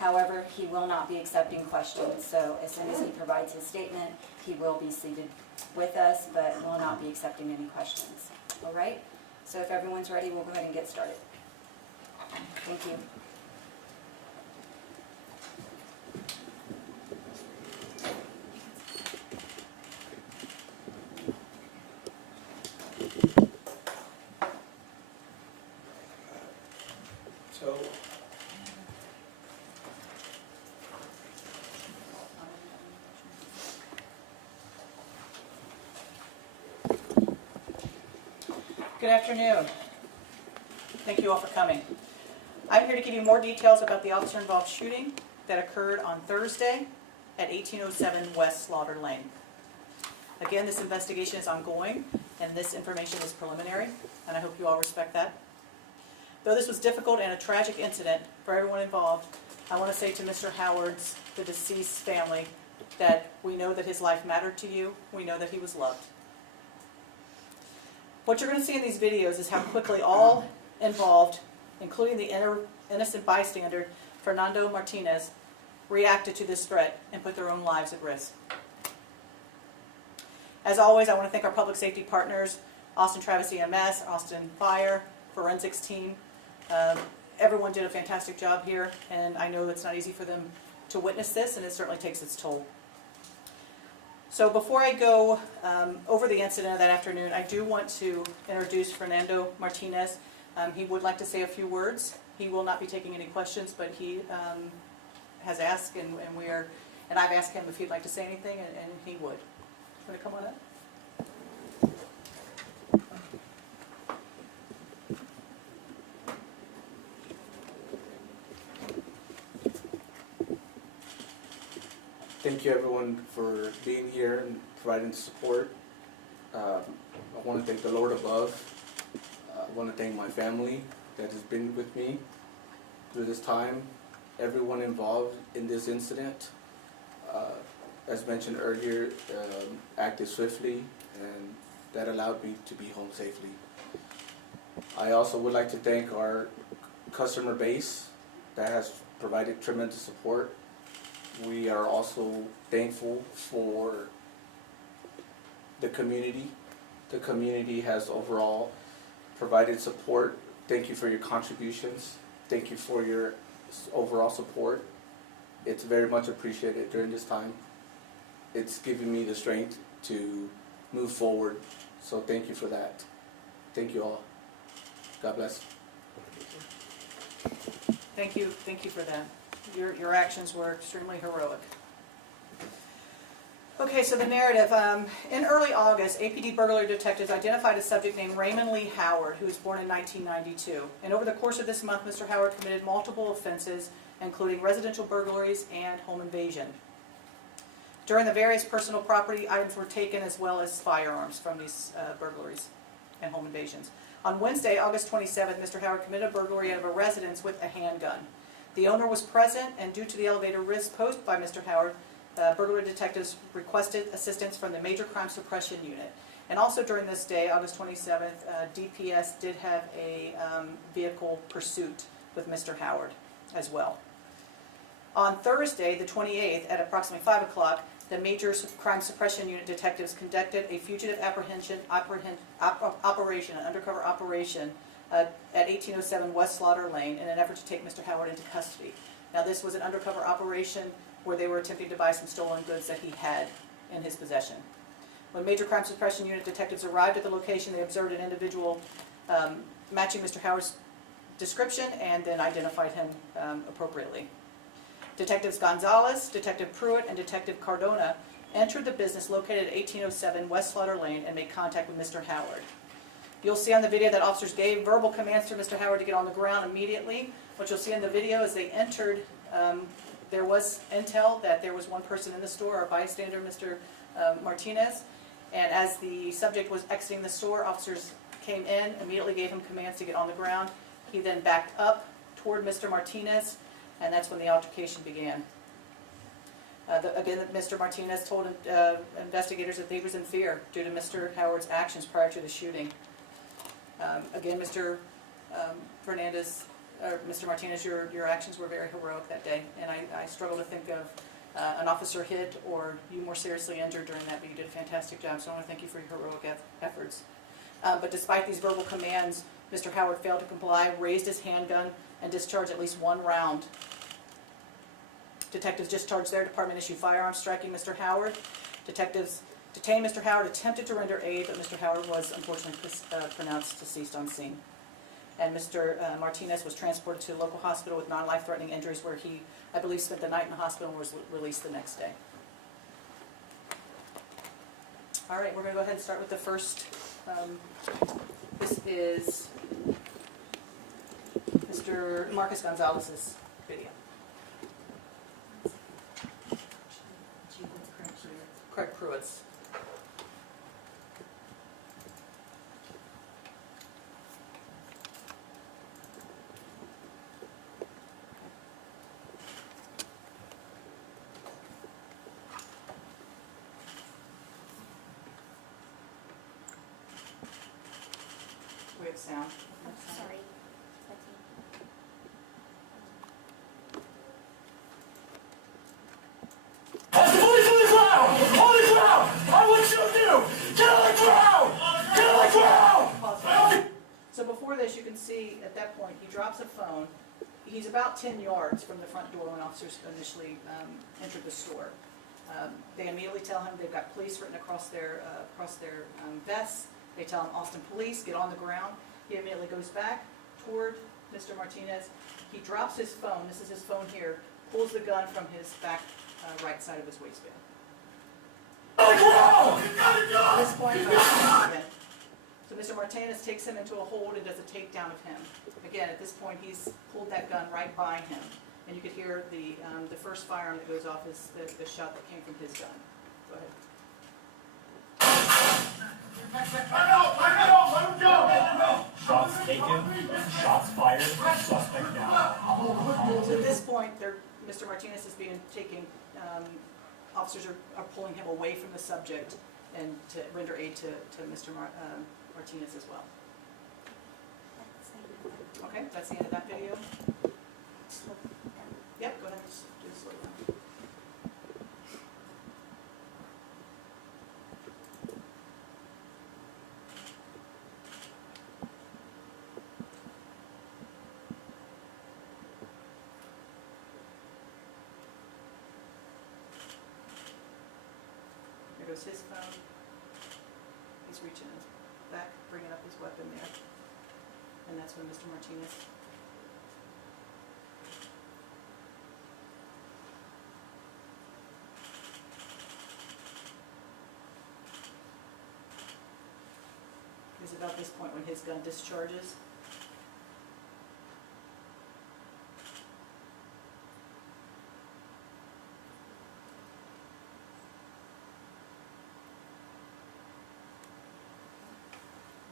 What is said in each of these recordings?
However, he will not be accepting questions, so as soon as he provides his statement, he will be seated with us, but will not be accepting any questions. All right? So if everyone's ready, we'll go ahead and get started. Thank you. Good afternoon. Thank you all for coming. I'm here to give you more details about the officer-involved shooting that occurred on Thursday at 1807 West Slaughter Lane. Again, this investigation is ongoing, and this information is preliminary, and I hope you all respect that. Though this was difficult and a tragic incident for everyone involved, I want to say to Mr. Howard's, the deceased family, that we know that his life mattered to you. We know that he was loved. What you're going to see in these videos is how quickly all involved, including the innocent bystander, Fernando Martinez, reacted to this threat and put their own lives at risk. As always, I want to thank our public safety partners, Austin Travis EMS, Austin Fire, forensics team. Everyone did a fantastic job here, and I know it's not easy for them to witness this, and it certainly takes its toll. So before I go over the incident of that afternoon, I do want to introduce Fernando Martinez. He would like to say a few words. He will not be taking any questions, but he has asked, and I've asked him if he'd like to say anything, and he would. Want to come on up? Thank you everyone for being here and providing support. I want to thank the Lord above. I want to thank my family that has been with me through this time. Everyone involved in this incident, as mentioned earlier, acted swiftly, and that allowed me to be home safely. I also would like to thank our customer base that has provided tremendous support. We are also thankful for the community. The community has overall provided support. Thank you for your contributions. Thank you for your overall support. It's very much appreciated during this time. It's given me the strength to move forward. So thank you for that. Thank you all. God bless. Thank you for that. Your actions were extremely heroic. Okay, so the narrative. In early August, APD burglary detectives identified a subject named Raymond Lee Howard, who was born in 1992. And over the course of this month, Mr. Howard committed multiple offenses, including residential burglaries and home invasion. During the various personal property items were taken, as well as firearms from these burglaries and home invasions. On Wednesday, August 27th, Mr. Howard committed a burglary out of a residence with a handgun. The owner was present, and due to the elevated risk posed by Mr. Howard, burglary detectives requested assistance from the Major Crime Suppression Unit. And also during this day, August 27th, DPS did have a vehicle pursuit with Mr. Howard as well. On Thursday, the 28th, at approximately 5 o'clock, the Major Crime Suppression Unit detectives conducted a fugitive operation, an undercover operation, at 1807 West Slaughter Lane in an effort to take Mr. Howard into custody. Now, this was an undercover operation where they were attempting to buy some stolen goods that he had in his possession. When Major Crime Suppression Unit detectives arrived at the location, they observed an individual matching Mr. Howard's description and then identified him appropriately. Detectives Gonzalez, Detective Pruitt, and Detective Cardona entered the business located at 1807 West Slaughter Lane and made contact with Mr. Howard. You'll see on the video that officers gave verbal commands to Mr. Howard to get on the ground immediately. What you'll see in the video is they entered, there was intel that there was one person in the store, a bystander, Mr. Martinez, and as the subject was exiting the store, officers came in, immediately gave him commands to get on the ground. He then backed up toward Mr. Martinez, and that's when the altercation began. Again, Mr. Martinez told investigators that he was in fear due to Mr. Howard's actions prior to the shooting. Again, Mr. Fernandez Mr. Martinez, your actions were very heroic that day, and I struggle to think of an officer hit or you more seriously injured during that, but you did a fantastic job, so I want to thank you for your heroic efforts. But despite these verbal commands, Mr. Howard failed to comply, raised his handgun, and discharged at least one round. Detectives discharged their department-issued firearms, striking Mr. Howard. Detectives detained Mr. Howard, attempted to render aid, but Mr. Howard was unfortunately pronounced deceased on scene. And Mr. Martinez was transported to a local hospital with non-life-threatening injuries where he, I believe, spent the night in the hospital and was released the next day. All right, we're going to go ahead and start with the first. This is Mr. Marcus Gonzalez's video. Craig Pruitt's. We have sound. Sorry. So before this, you can see at that point, he drops a phone. He's about 10 yards from the front door when officers initially entered the store. They immediately tell him they've got police written across their vests. They tell him, Austin Police, get on the ground. He immediately goes back toward Mr. Martinez. He drops his phone, this is his phone here, pulls the gun from his back right side of his waistband. At this point, so Mr. Martinez takes him into a hold and does a takedown of him. Again, at this point, he's pulled that gun right by him, and you could hear the first firearm that goes off is the shot that came from his gun. Go ahead. Let him go! Shots taken, shots fired, suspect down. So at this point, Mr. Martinez is being taken, officers are pulling him away from the subject and to render aid to Mr. Martinez as well. Okay, that's the end of that video. Yep, go ahead and just slow down. There goes his phone. He's reaching his back, bringing up his weapon there. And that's when Mr. Martinez. It was about this point when his gun discharges.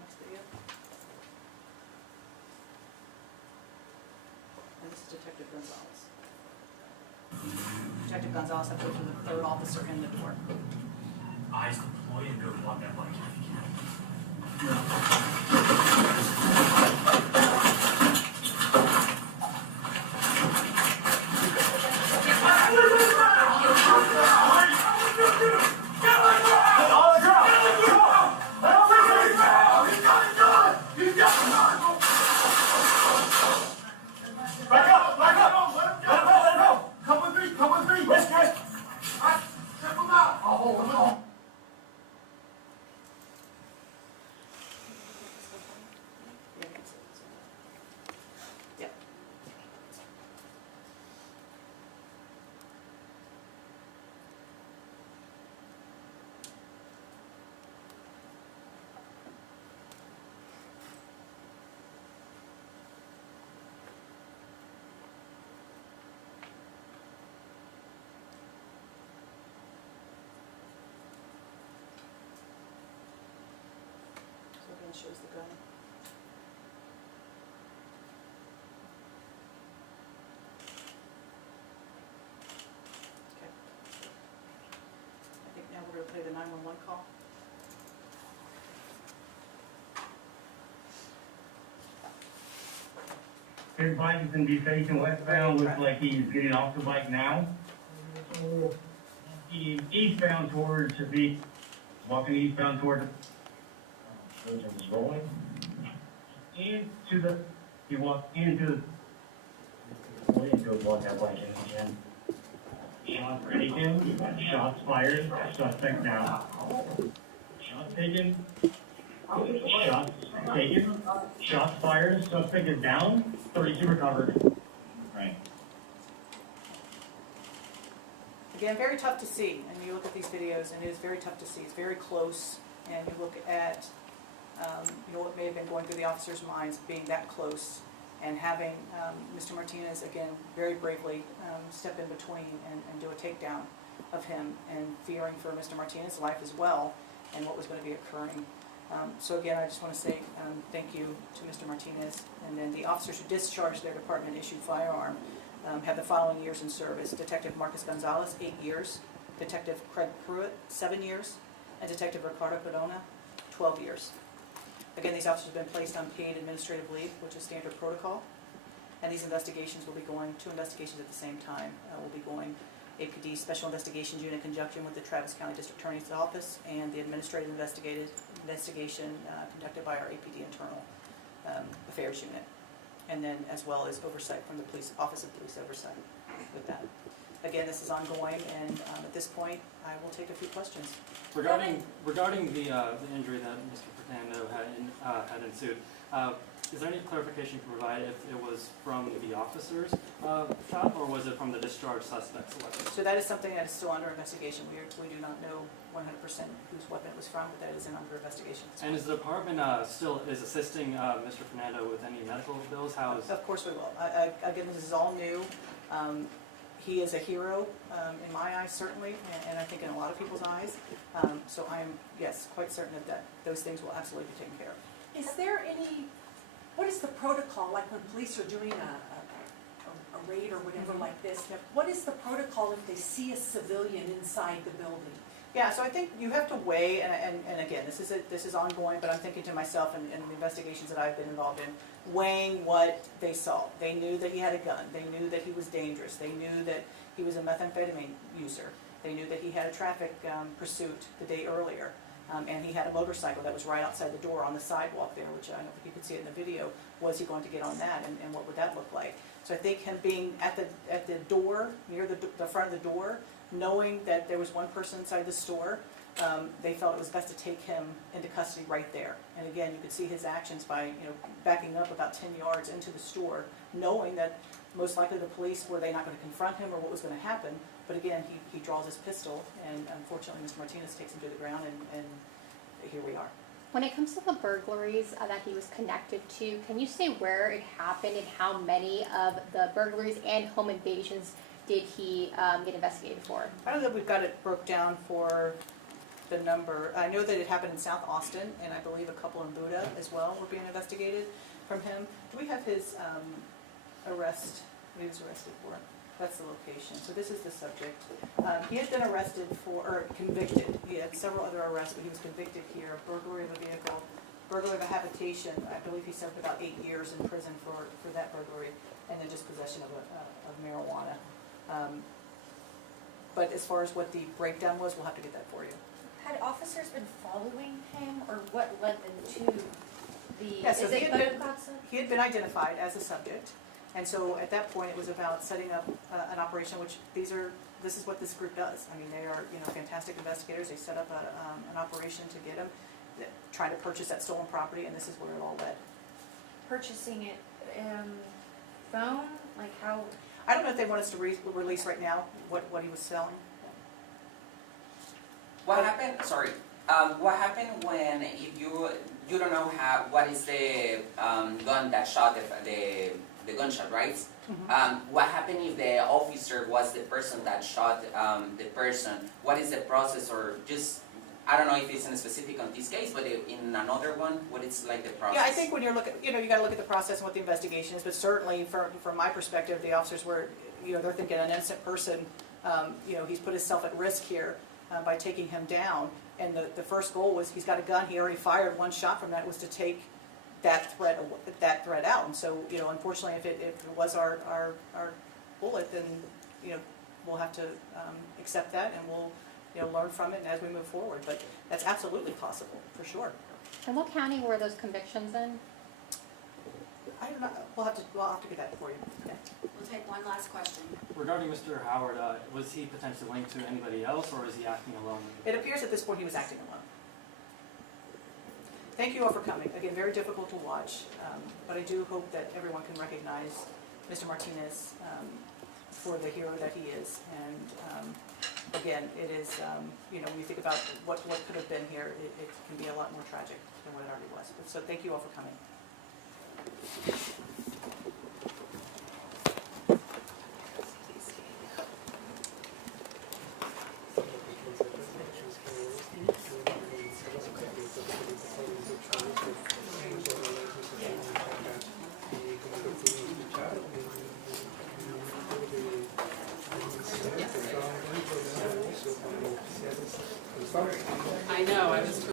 Next video. And this is Detective Gonzalez. Detective Gonzalez, I put the third officer in the door. Eyes deployed and go block that body if you can. Yep. So again, shows the gun. Okay. I think now we're going to play the 911 call. His bike is gonna be facing westbound, looks like he's getting off the bike now. He's eastbound towards Shafiq, walking eastbound towards, he's rolling. He walked into walk that bike in again. Shots taken, shots fired, suspect down. Shots taken, shots fired, suspect is down, 32 recovered. Right. Again, very tough to see, and you look at these videos, and it is very tough to see. It's very close, and you look at, what may have been going through the officers' minds being that close, and having Mr. Martinez, again, very bravely step in between and do a takedown of him, and fearing for Mr. Martinez's life as well, and what was going to be occurring. So again, I just want to say thank you to Mr. Martinez, and then the officers who discharged their department-issued firearm have the following years in service: Detective Marcus Gonzalez, 8 years; Detective Craig Pruitt, 7 years; and Detective Ricardo Corona, 12 years. Again, these officers have been placed on paid administrative leave, which is standard protocol, and these investigations will be going, 2 investigations at the same time, will be going APD Special Investigations Unit in conjunction with the Travis County District Attorney's Office, and the administrative investigation conducted by our APD Internal Affairs Unit, and then as well as oversight from the Police Office of Police Oversight with that. Again, this is ongoing, and at this point, I will take a few questions. Regarding the injury that Mr. Fernando had ensued, is there any clarification you can provide if it was from the officer's shot, or was it from the discharged suspect's weapon? So that is something that is still under investigation. We do not know 100% whose weapon it was from, but that is under investigation. And is the department still assisting Mr. Fernando with any medical bills? How is? Of course we will. Again, this is all new. He is a hero in my eyes, certainly, and I think in a lot of people's eyes. So I am, yes, quite certain that those things will absolutely be taken care of. Is there any, what is the protocol, like when police are doing a raid or whatever like this, what is the protocol if they see a civilian inside the building? Yeah, so I think you have to weigh, and again, this is ongoing, but I'm thinking to myself and the investigations that I've been involved in, weighing what they saw. They knew that he had a gun. They knew that he was dangerous. They knew that he was a methamphetamine user. They knew that he had a traffic pursuit the day earlier. And he had a motorcycle that was right outside the door on the sidewalk there, which I don't know if you could see it in the video. Was he going to get on that, and what would that look like? So I think him being at the door, near the front of the door, knowing that there was one person inside the store, they felt it was best to take him into custody right there. And again, you could see his actions by backing up about 10 yards into the store, knowing that most likely the police were they not going to confront him or what was going to happen. But again, he draws his pistol, and unfortunately Mr. Martinez takes him to the ground, and here we are. When it comes to the burglaries that he was connected to, can you say where it happened and how many of the burglaries and home invasions did he get investigated for? I don't know that we've got it broke down for the number. I know that it happened in South Austin, and I believe a couple in Buda as well were being investigated from him. Do we have his arrest, what he was arrested for? That's the location. So this is the subject. He had been arrested or convicted. He had several other arrests, but he was convicted here. Burglary of a vehicle, burglary of a habitation. I believe he served about 8 years in prison for that burglary, and then just possession of marijuana. But as far as what the breakdown was, we'll have to get that for you. Had officers been following him, or what led them to the, Yeah, so is it Buttercotson? he had been identified as a subject, and so at that point it was about setting up an operation, which this is what this group does. I mean, they are fantastic investigators. They set up an operation to get him, trying to purchase that stolen property, and this is where it all led. Purchasing it, phone, like how? I don't know if they want us to release right now what he was selling. What happened? Sorry. What happened when if you don't know what is the gun that shot the gunshot, right? Mm-hmm. What happened if the officer was the person that shot the person? What is the process, or just I don't know if it's in specific on this case, but in another one, what is like the process? Yeah, I think when you're looking, you got to look at the process and what the investigation is. But certainly, from my perspective, the officers were, they're thinking an innocent person. He's put himself at risk here by taking him down. And the first goal was he's got a gun. He already fired one shot from that was to take that threat out. And so, you know, unfortunately, if it was our bullet, then, you know, we'll have to accept that, and we'll, you know, learn from it as we move forward. But that's absolutely possible, for sure. And what county were those convictions in? I don't know, we'll have to get that for you. Okay. We'll take one last question. Regarding Mr. Howard, was he potentially linked to anybody else, or is he acting alone? It appears at this point he was acting alone. Thank you all for coming. Again, very difficult to watch, but I do hope that everyone can recognize Mr. Martinez for the hero that he is. And again, it is, you know, when you think about what could have been here, it can be a lot more tragic than what it already was. But so thank you all for coming. I know, I was